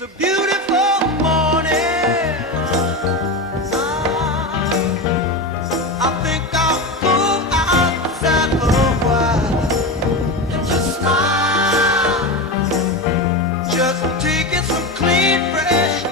It's a beautiful morning. I think I'll go outside for a while and just smile. Just taking some clean, fresh